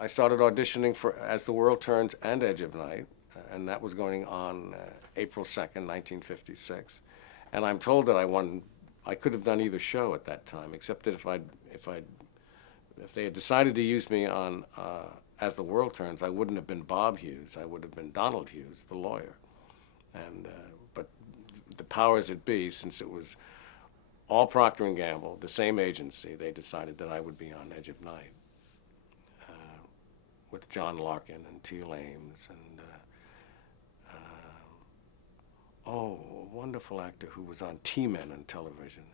I started auditioning for As the World Turns and Edge of Night, and that was going on April 2nd, 1956. And I'm told that I could have done either show at that time, except that if they had decided to use me on As the World Turns, I wouldn't have been Bob Hughes. I would have been Donald Hughes, the lawyer. And but the powers that be, since it was all Procter and Gamble, the same agency, they decided that I would be on Edge of Night with John Larkin and Teal Ames and a wonderful actor who was on T-Men on television.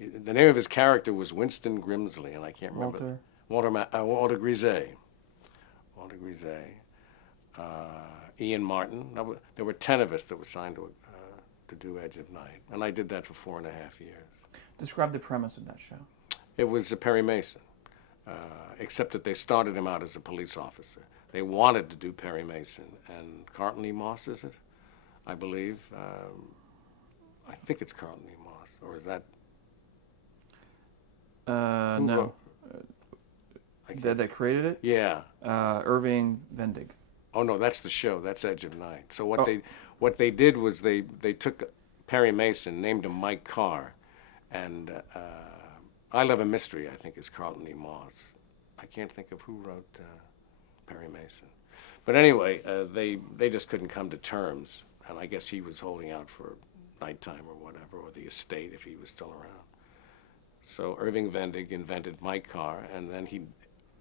The name of his character was Winston Grimsley, and I can't remember. Walter Grisey. Walter Grisey. Ian Martin. There were 10 of us that were signed to do Edge of Night, and I did that for 4.5 years. Describe the premise of that show. It was Perry Mason, except that they started him out as a police officer. They wanted to do Perry Mason, and Carlton E. Moss, is it? I believe. I think it's Carlton E. Moss, or is that? No. That created it? Yeah. Irving Vendig. Oh no, that's the show. That's Edge of Night. So what they did was they took Perry Mason, named him Mike Carr, and I Love a Mystery, I think, is Carlton E. Moss. I can't think of who wrote Perry Mason, but anyway, they just couldn't come to terms, and I guess he was holding out for nighttime or whatever, or the estate if he was still around. So Irving Vendig invented Mike Carr, and then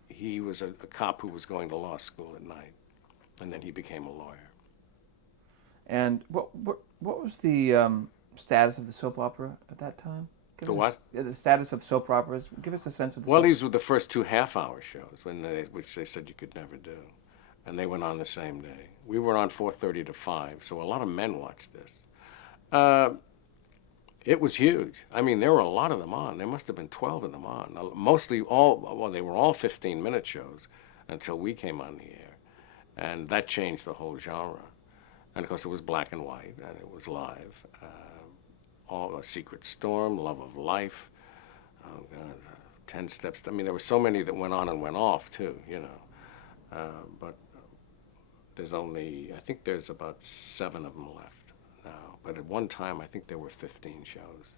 he was a cop who was going to law school at night, and then he became a lawyer. And what was the status of the soap opera at that time? The what? The status of soap operas. Give us a sense of the Well, these were the first 2 half-hour shows, which they said you could never do, and they went on the same day. We were on 4:30 to 5, so a lot of men watched this. It was huge. I mean, there were a lot of them on. There must have been 12 of them on. They were all 15-minute shows until we came on the air. And that changed the whole genre. And of course, it was black and white, and it was live. All A Secret Storm, Love of Life, oh God, 10 Steps. I mean, there were so many that went on and went off, too, you know. But I think there's about 7 of them left now. But at one time, I think there were 15 shows.